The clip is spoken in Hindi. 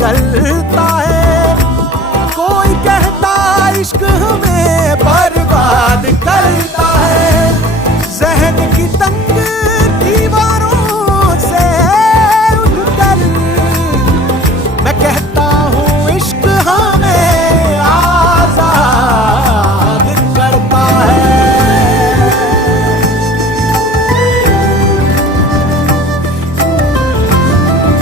निकलता है। कोई कहता इश्क हमें बर्बाद करता है। जहन की तंग